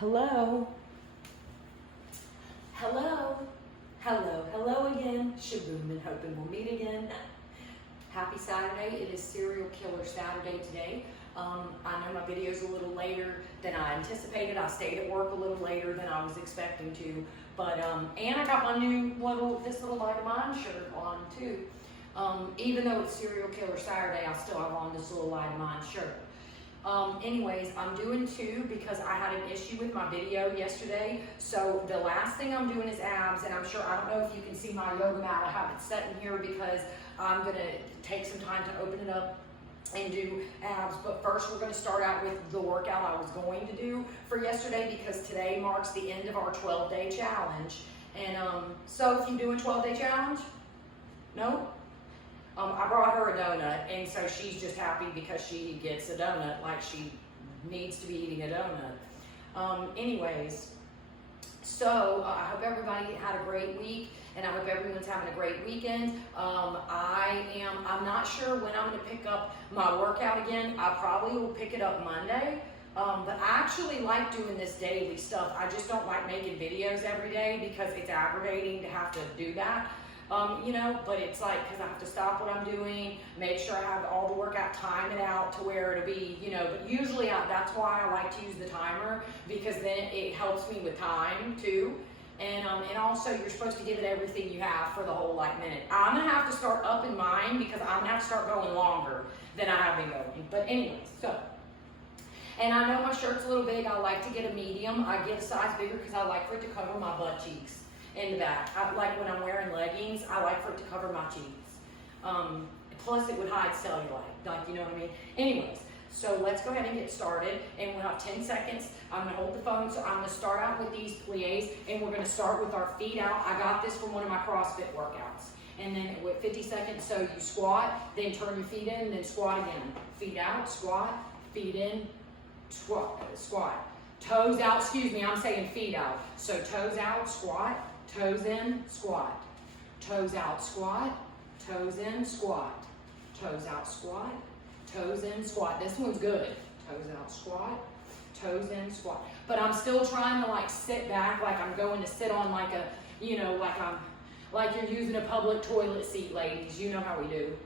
Hello? Hello? Hello, hello again. Shaboom and hoping we'll meet again. Happy Saturday. It is Serial Killer Saturday today. I know my video's a little later than I anticipated. I stayed at work a little later than I was expecting to. But, and I got my new this little Light of Mine shirt on too. Even though it's Serial Killer Saturday, I still have on this little Light of Mine shirt. Anyways, I'm doing two because I had an issue with my video yesterday. So the last thing I'm doing is abs, and I'm sure, I don't know if you can see my yoga mat. I have it set in here because I'm gonna take some time to open it up and do abs. But first we're gonna start out with the workout I was going to do for yesterday because today marks the end of our 12-day challenge. And so if you do a 12-day challenge, no? I brought her a donut, and so she's just happy because she gets a donut like she needs to be eating a donut. Anyways, so I hope everybody had a great week, and I hope everyone's having a great weekend. I'm not sure when I'm going to pick up my workout again. I probably will pick it up Monday. But I actually like doing this daily stuff. I just don't like making videos every day because it's aggravating to have to do that. But it's like, because I have to stop what I'm doing, make sure I have all the workout, time it out to where it'll be, but usually that's why I like to use the timer, because then it helps me with time too. And also you're supposed to give it everything you have for the whole minute. I'm gonna have to start upping mine because I'm gonna have to start going longer than I have been going. But anyways, and I know my shirt's a little big. I like to get a medium. I get a size bigger because I like for it to cover my butt cheeks in the back. Like when I'm wearing leggings, I like for it to cover my cheeks. Plus it would hide cellulite, you know what I mean? Anyways, so let's go ahead and get started, and we'll have 10 seconds. I'm gonna hold the phone, so I'm gonna start out with these plies, and we're gonna start with our feet out. I got this from one of my CrossFit workouts. And then with 50 seconds, so you squat, then turn your feet in, then squat again. Feet out, squat, feet in, squat, squat. Toes out, I'm saying feet out. So toes out, squat, toes in, squat. Toes out, squat, toes in, squat. Toes out, squat, toes in, squat. This one's good. Toes out, squat, toes in, squat. But I'm still trying to sit back like I'm going to sit on like you're using a public toilet seat, ladies. You know how we do.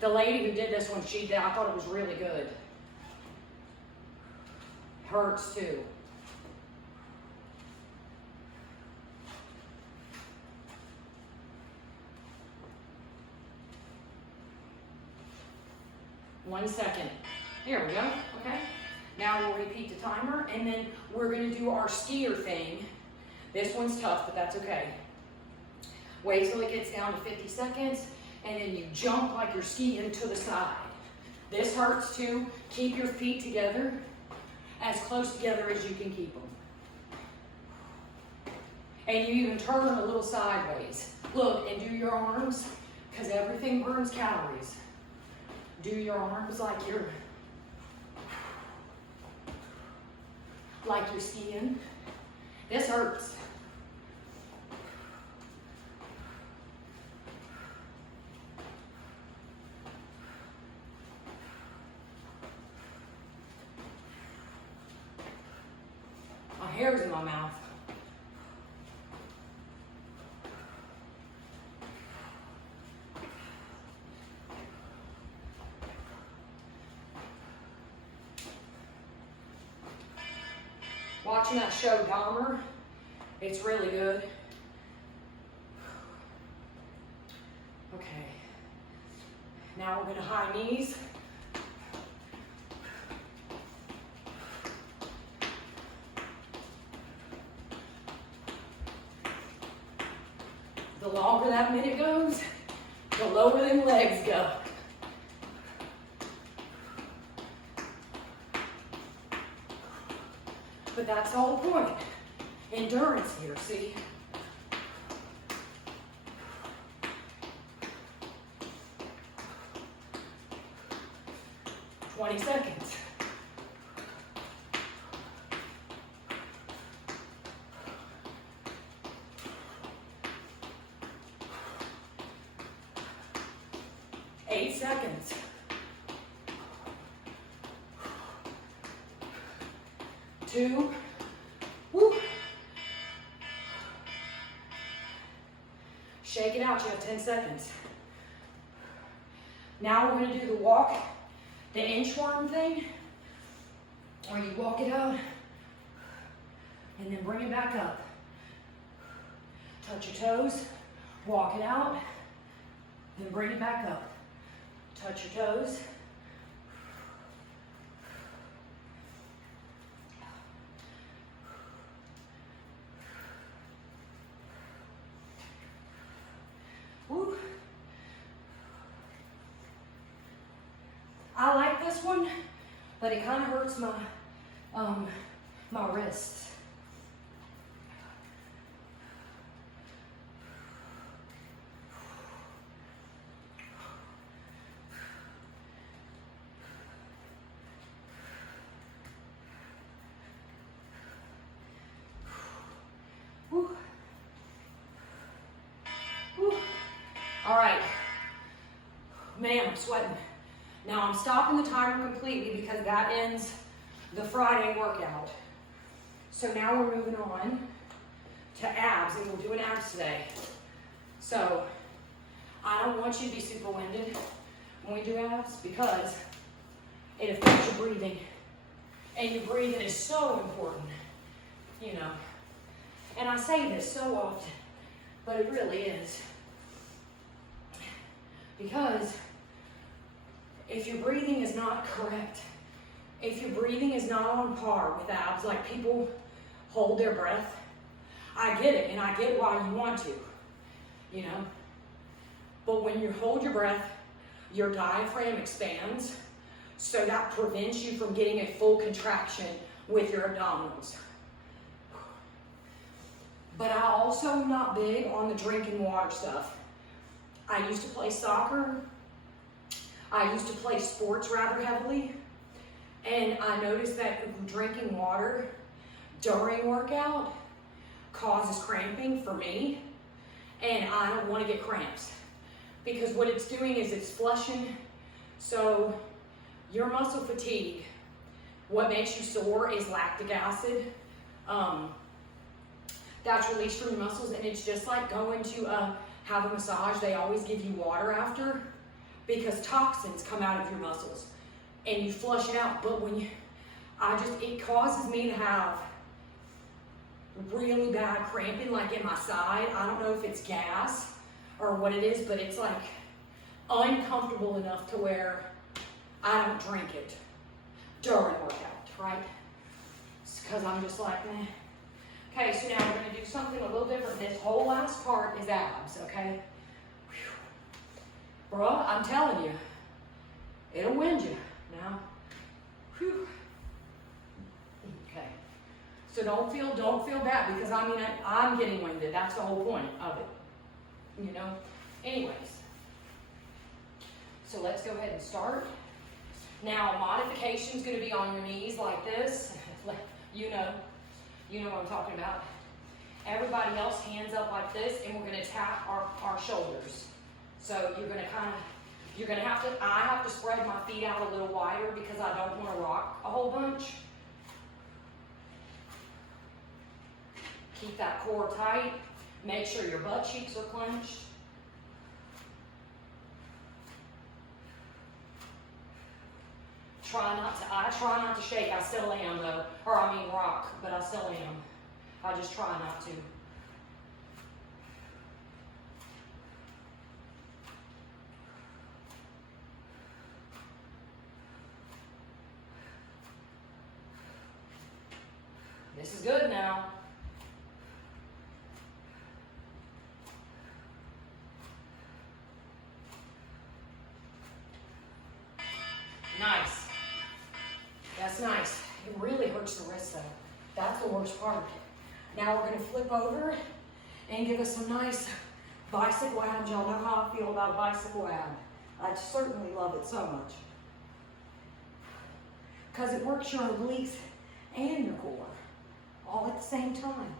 The lady who did this one, I thought it was really good. Hurts too. One second. Here we go, okay? Now we'll repeat the timer, and then we're gonna do our skier thing. This one's tough, but that's okay. Wait till it gets down to 50 seconds, and then you jump like you're skiing to the side. This hurts too. Keep your feet together, as close together as you can keep them. And you even turn a little sideways. Look, and do your arms, because everything burns calories. Do your arms like you're skiing. This hurts. My hair's in my mouth. Watching that show Dahmer, it's really good. Okay, now we're gonna high knees. The longer that minute goes, the lower them legs go. But that's the whole point. Endurance here, see? "20 seconds. "8 seconds. 2. Woo. Shake it out, you have 10 seconds. Now we're gonna do the walk, the inchworm thing, where you walk it out and then bring it back up. Touch your toes, walk it out, then bring it back up. Touch your toes. Woo. I like this one, but it kind of hurts my my wrists. Woo. Woo. All right, man, I'm sweating. Now I'm stopping the timer completely because that ends the Friday workout. So now we're moving on to abs, and we're doing abs today. So I don't want you to be super winded when we do abs because it affects your breathing. And your breathing is so important, you know. And I say this so often, but it really is. Because if your breathing is not correct, if your breathing is not on par with abs, like people hold their breath, I get it, and I get why you want to, you know. But when you hold your breath, your diaphragm expands, so that prevents you from getting a full contraction with your abdominals. But I also am not big on the drinking water stuff. I used to play soccer. I used to play sports rather heavily. And I noticed that drinking water during workout causes cramping for me. And I don't want to get cramps. Because what it's doing is it's flushing. So your muscle fatigue, what makes you sore is lactic acid. That's released from your muscles, and it's just like going to have a massage. They always give you water after because toxins come out of your muscles and you flush it out. But when it causes me to have really bad cramping, like in my side. I don't know if it's gas or what it is, but it's like uncomfortable enough to where I don't drink it during workout, right? Because I'm just like, meh. Okay, so now we're going to do something a little different. This whole last part is abs, okay? Whew. Bruh, I'm telling you, it'll wind you. Now, whew. Okay. So don't feel bad because I mean, I'm getting winded. That's the whole point of it, you know? Anyways, so let's go ahead and start. Now, modification's going to be on your knees like this. You know what I'm talking about. Everybody else, hands up like this, and we're going to tap our shoulders. So you're going to I have to spread my feet out a little wider because I don't want to rock a whole bunch. Keep that core tight. Make sure your butt cheeks are clenched. I try not to shake. I still am though. Or I mean rock, but I still am. I just try not to. This is good now. Nice. That's nice. It really hurts the wrist though. That's the worst part of it. Now we're going to flip over and give us some nice bicycle abs. Y'all know how I feel about a bicycle ab. I certainly love it so much. Because it works your obliques and your core all at the same time.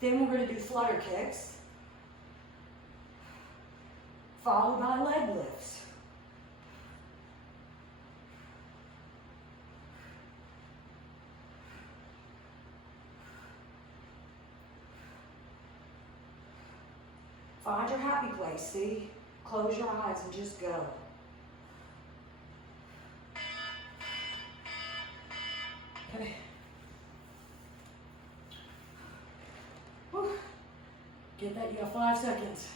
Then we're going to do flutter kicks, followed by leg lifts. Find your happy place, see? Close your eyes and just go. Okay. Whew. Get that, you got 5 seconds.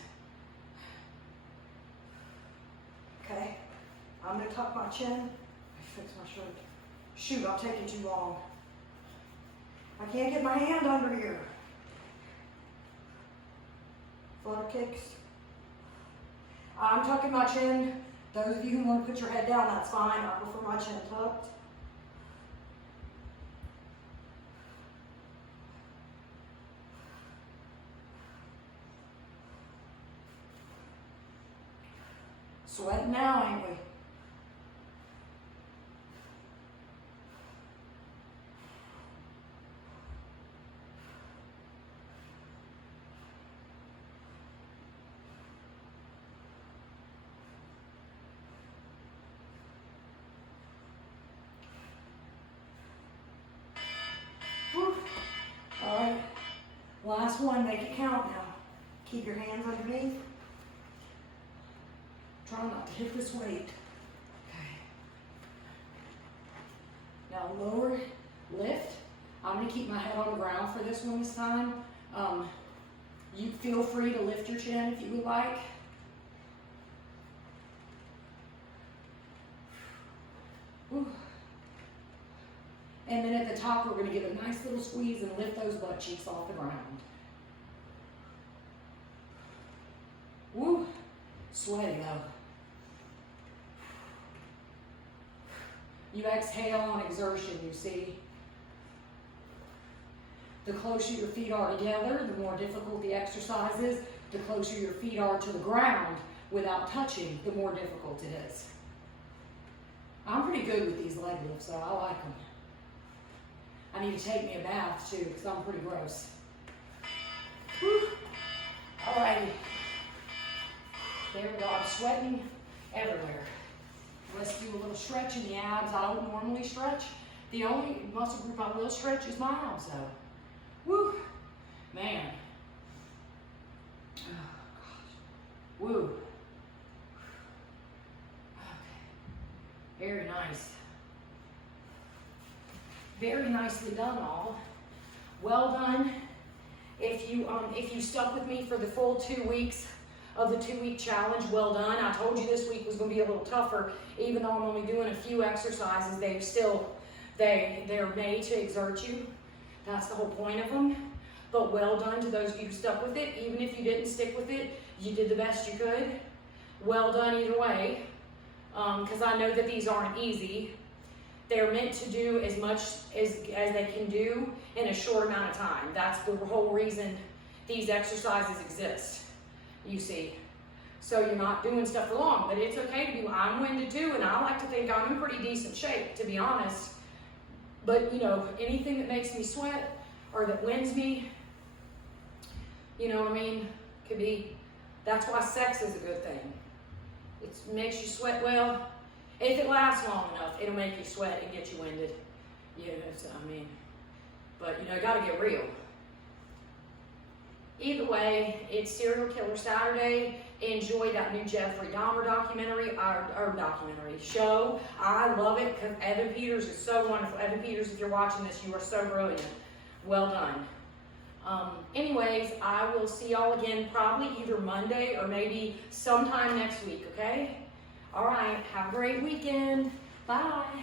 Okay, I'm gonna tuck my chin. Fix my shirt. Shoot, I'm taking too long. I can't get my hand under here. Flutter kicks. I'm tucking my chin. Those of you who want to put your head down, that's fine. I prefer my chin tucked. Sweating now, ain't we? Whew. All right, last one, make it count now. Keep your hands underneath. Try not to hit this weight. Okay. Now lower, lift. I'm gonna keep my head on the ground for this one this time. You feel free to lift your chin if you would like. Whew. And then at the top, we're gonna give a nice little squeeze and lift those butt cheeks off the ground. Woo, sweaty though. You exhale on exertion, you see. The closer your feet are together, the more difficult the exercise is. The closer your feet are to the ground without touching, the more difficult it is. I'm pretty good with these leg lifts, so I like them. I need to take me a bath too, because I'm pretty gross. Whew. Alrighty. There we go, I'm sweating everywhere. Let's do a little stretch in the abs. I don't normally stretch. The only muscle group I will stretch is my abs though. Woo, man. Oh gosh, woo. Okay, very nice. Very nicely done all. Well done. If you stuck with me for the full 2 weeks of the 2-week challenge, well done. I told you this week was going to be a little tougher, even though I'm only doing a few exercises. They're made to exert you. That's the whole point of them. But well done to those of you who stuck with it. Even if you didn't stick with it, you did the best you could. Well done either way, because I know that these aren't easy. They're meant to do as much as they can do in a short amount of time. That's the whole reason these exercises exist, you see. So you're not doing stuff for long, but it's okay to do. I'm winded too, and I like to think I'm in pretty decent shape, to be honest. But, you know, anything that makes me sweat or that winds me, you know what I mean, could be, that's why sex is a good thing. It makes you sweat well. If it lasts long enough, it'll make you sweat and get you winded. You know, so, I mean, but, you know, you gotta get real. Either way, it's Serial Killer Saturday. Enjoy that new Jeffrey Dahmer documentary, or documentary show. I love it because Evan Peters is so wonderful. Evan Peters, if you're watching this, you are so brilliant. Well done. Anyways, I will see y'all again probably either Monday or maybe sometime next week, okay? All right, have a great weekend. Bye.